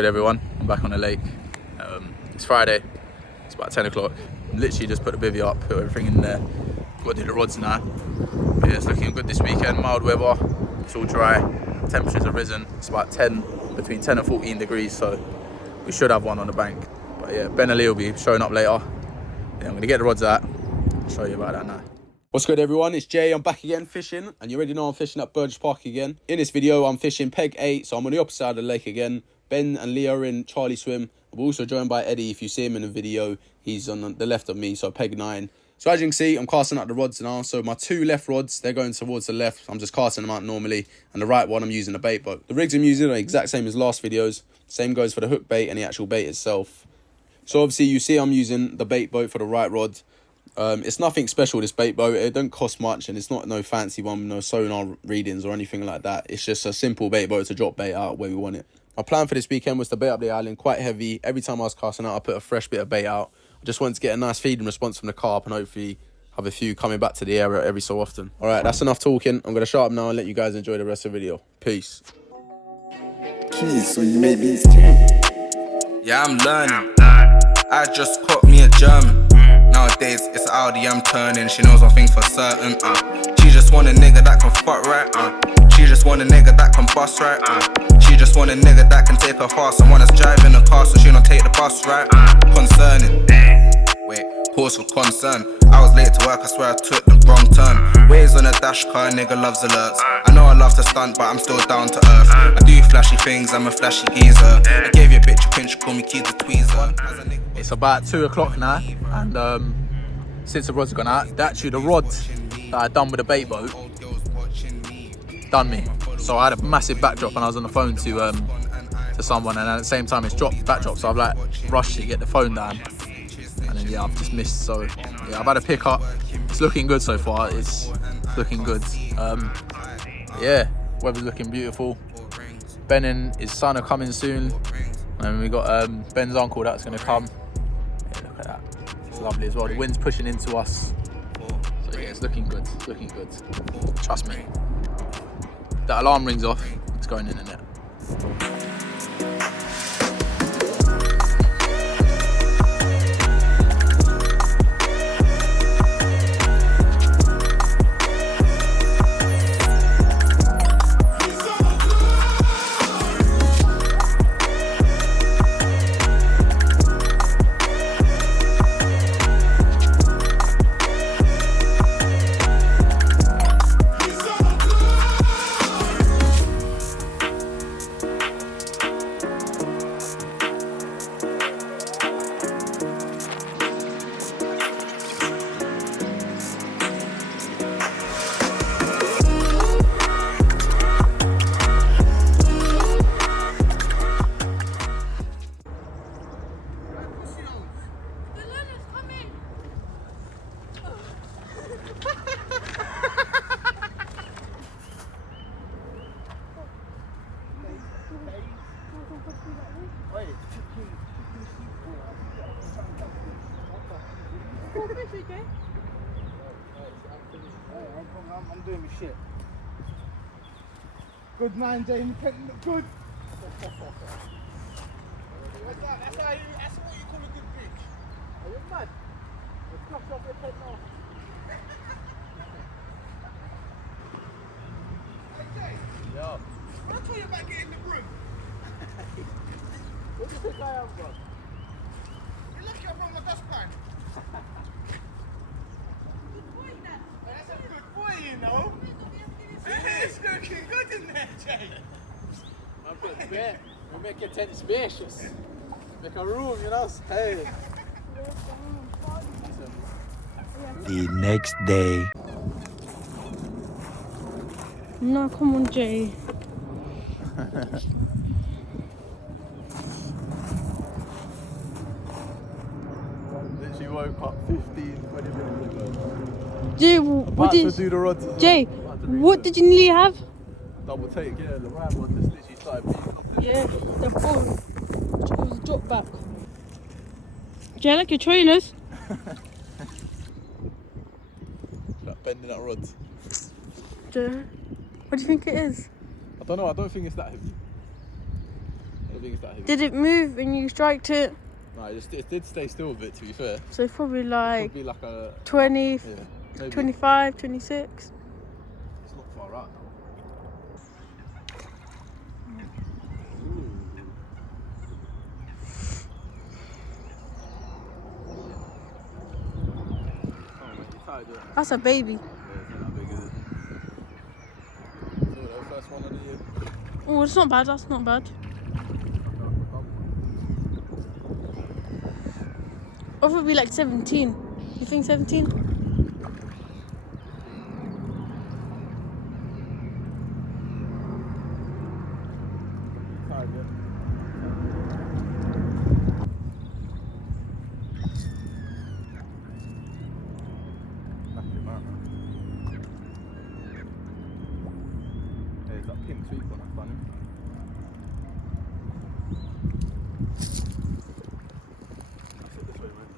good, everyone? I'm back on the lake. It's Friday. It's about 10 o'clock. Literally just put the bivvy up, put everything in there. Got to do the rods now. But yeah, it's looking good this weekend. Mild weather. It's all dry. Temperatures have risen. It's about between 10 and 14 degrees. So we should have one on the bank. But yeah, Ben Ali will be showing up later. Yeah, I'm gonna get the rods out. I'll show you about that now. What's good, everyone? It's Jay. I'm back again fishing, and you already know I'm fishing at Burgess Park again. In this video, I'm fishing peg 8, so I'm on the opposite side of the lake again. Ben and Leo are in Charlie Swim. We're also joined by Eddie. If you see him in the video, he's on the left of me, so peg 9. So as you can see, I'm casting out the rods now. So my 2 left rods, they're going towards the left. I'm just casting them out normally, and the right one, I'm using a bait boat. The rigs I'm using are the exact same as last videos. Same goes for the hook bait and the actual bait itself. So obviously, you see I'm using the bait boat for the right rod. It's nothing special, this bait boat. It don't cost much, and it's not no fancy one, no sonar readings or anything like that. It's just a simple bait boat to drop bait out where we want it. My plan for this weekend was to bait up the island quite heavy. Every time I was casting out, I put a fresh bit of bait out. I just wanted to get a nice feeding response from the carp and hopefully have a few coming back to the area every so often. All right, that's enough talking. I'm going to shut up now and let you guys enjoy the rest of the video. Peace. Jeez, so you made these too? Yeah, I'm learning. I just caught me a German. Nowadays, it's Audi I'm turning. She knows one thing for certain. She just want a nigga that can fuck right. She just want a nigga that can bust right. She just want a nigga that can take her fast. Someone that's driving a car so she don't take the bus right. Concerning. Wait, pause for concern. I was late to work, I swear I took the wrong turn. Waves on a dash car, nigga loves alerts. I know I love to stunt, but I'm still down to earth. I do flashy things, I'm a flashy geezer. I gave you a bitch a pinch, call me Keith the Tweezer. It's about 2 o'clock now, and since the rods have gone out, actually the rod that I done with the bait boat done me. So I had a massive backdrop, and I was on the phone to someone, and at the same time it's backdrop. So I've like rushed to get the phone down, and then yeah, I've just missed. So yeah, I've had a pick up. It's looking good so far. It's looking good. Yeah, weather's looking beautiful. Ben and his son are coming soon, and we got Ben's uncle that's going to come. Yeah, look at that. It's lovely as well. The wind's pushing into us. So yeah, it's looking good. It's looking good. Trust me. That alarm rings off. It's going in it. I'm doing my shit. Good man, Jamie. Penton look good. That's what you call a good bitch. Are you mad? Let's cross off your pen now. Hey, Jay. Yeah. When I told you about getting the broom. What do you think I am, bro? You're lucky I brought my dustpan. That's a good boy, you know. It's looking good in there, Jay. I'm putting bed. We make it tent spacious. Make a room, you know. Hey. The next day. No, come on, Jay. Literally woke up 15, 20 minutes ago. Jay, what did do the rods as well. Jay? What did you nearly have? Double take, yeah. The right one just literally started beating up the Yeah, the phone. It was a drop back. Jay, I like your trainers. Like bending that rod. Jay, what do you think it is? I don't know, I don't think it's that heavy. don't think it's that heavy. Did it move when you striked it? No, it did stay still a bit, to be fair. So it's probably like Probably like a 20, yeah, maybe. 25, 26. It's not far out now. That's a baby. Yeah, it's not that big, is it? So, the first one of the year. Oh, it's not bad. That's not bad. Or it would be like 17. You think 17? There's that pink tweak on that bunny. That's it this way, man.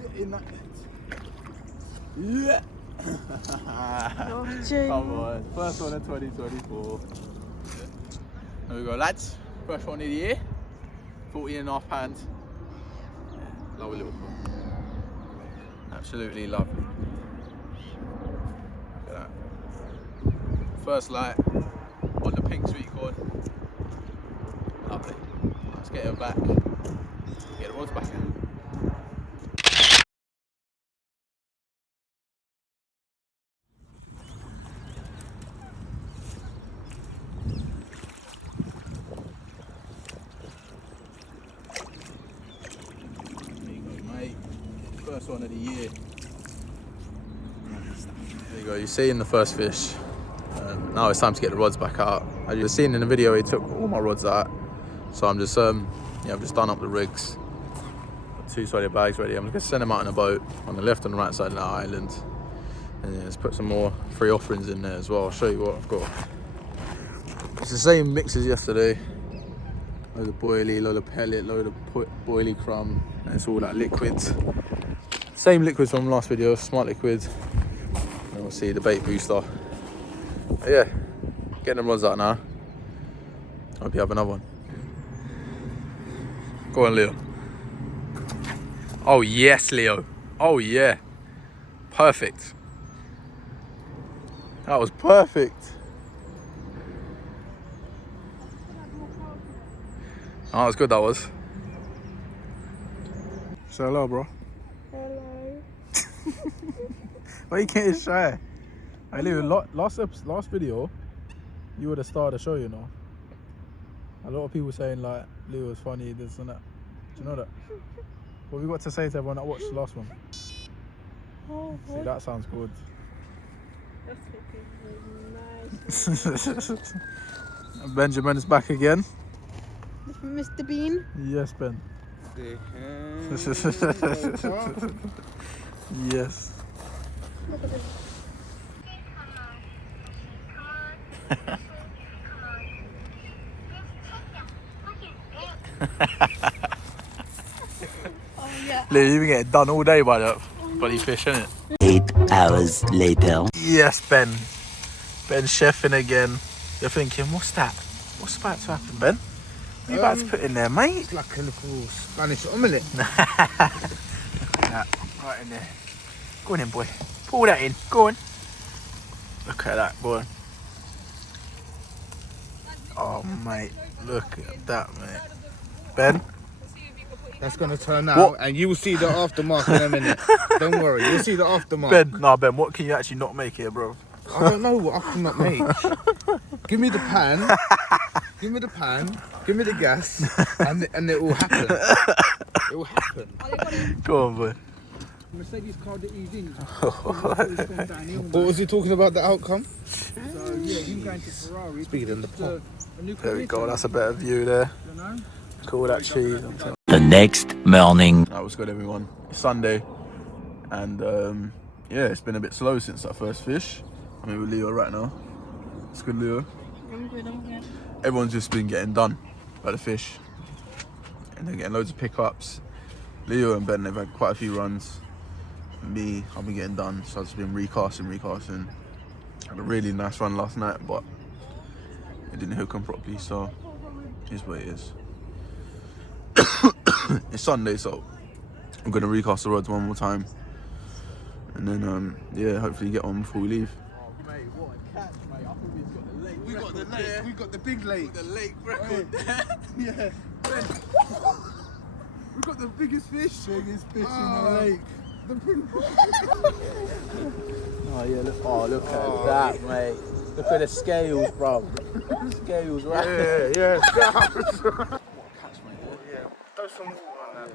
Get in that net. Yeah! Oh, Jay. Come on, first one in 2024. There we go, lads. First one of the year. 14.5 pounds. Yeah, lovely little one. Absolutely lovely. Look at that. First light on the pink sweet corn. Lovely. Let's get her back. Get the rods back in. First one of the year. There you go, you're seeing the first fish. Now it's time to get the rods back out. As you've seen in the video, he took all my rods out. So I'm just, I've just done up the rigs. Got 2 solid bags ready. I'm just gonna send them out in a boat on the left and the right side of the island. And yeah, let's put some more free offerings in there as well. I'll show you what I've got. It's the same mix as yesterday. Load of boilie, load of pellet, load of boilie crumb. And it's all that liquids. Same liquids from last video, smart liquids. And we'll see the bait booster. But yeah, getting them rods out now. Hope you have another one. Go on, Leo. Oh yes, Leo. Oh yeah. Perfect. That was perfect. Oh, that was good, that was. Say hello, bro. Hello. Why you getting shy? Hey, Leo, last video, you were the star of the show, you know. A lot of people saying like Leo was funny, this and that. Do you know that? What have you got to say to everyone that watched the last one? Oh, See, that sounds good. that's nice. Benjamin is back again. Mr. Bean. Yes, Ben. Yes. Oh yeah. Leo, you've been getting done all day by that bloody fish, innit? 8 hours later. Yes, Ben. Ben chefing again. You're thinking, what's that? What's about to happen, Ben? What are you about to put in there, mate? It's like a little Spanish omelette. That right in there. Go on in, boy. Pull that in. Go on. Look at that, boy. Oh, mate. Look at that, mate. Ben? That's gonna turn out, What? and you will see the aftermath in a minute. Don't worry, you'll see the aftermath. Ben, nah, Ben, what can you actually not make here, bro? I don't know what I cannot make. Give me the pan, give me the gas, and it will happen. It will happen. Go on, boy. Mercedes car that he's in. What was he talking about, the outcome? So yeah, him going to Ferrari. Speaking in the pot. A new There we go, Corvette, that's a better view there. you know? Cool, that cheese. The next morning. That was good, everyone. It's Sunday, and yeah, it's been a bit slow since that first fish. I'm here with Leo right now. It's good, Leo. I'm good. Everyone's just been getting done by the fish, and they're getting loads of pickups. Leo and Ben, they've had quite a few runs. me, I've been getting done, so I've just been recasting. Had a really nice run last night, but it didn't hook on properly, so it is what it is. It's Sunday, so I'm gonna recast the rods one more time, and then yeah, hopefully get on before we leave. Oh, mate, what a catch, mate. I thought we've got the lake. We got the lake. We got the big lake. The lake record. Yeah. We got the biggest fish. Biggest fish in the lake. The big. Oh yeah, look at that, mate. Look at the scales, bro. Scales, right? Yeah. What a catch, mate. Yeah. Throw some water on that.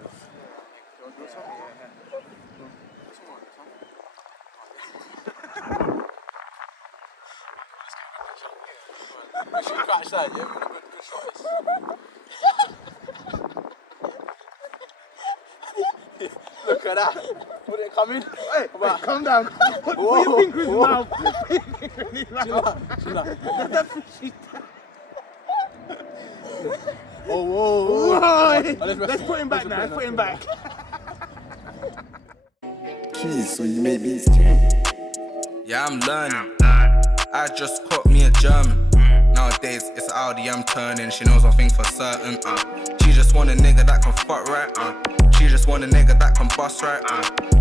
We should catch that, yeah? Good shots. Look at that. Would it come in? Hey, calm down. Put your finger in his mouth. Chill out. Let's put him back now. Let's put him back. Jeez, so you made these too? Yeah, I'm learning. I just caught me a German. Nowadays, it's Audi I'm turning. She knows one thing for certain. She just want a nigga that can fuck right. She just want a nigga that can bust right.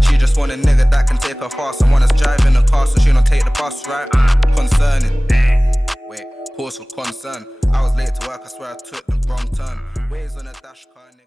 She just want a nigga that can take her fast. Someone that's driving a car so she don't take the bus right. Concerning. Wait, pause for concern. I was late to work, I swear I took the wrong turn. Waves on a dash car, nigga.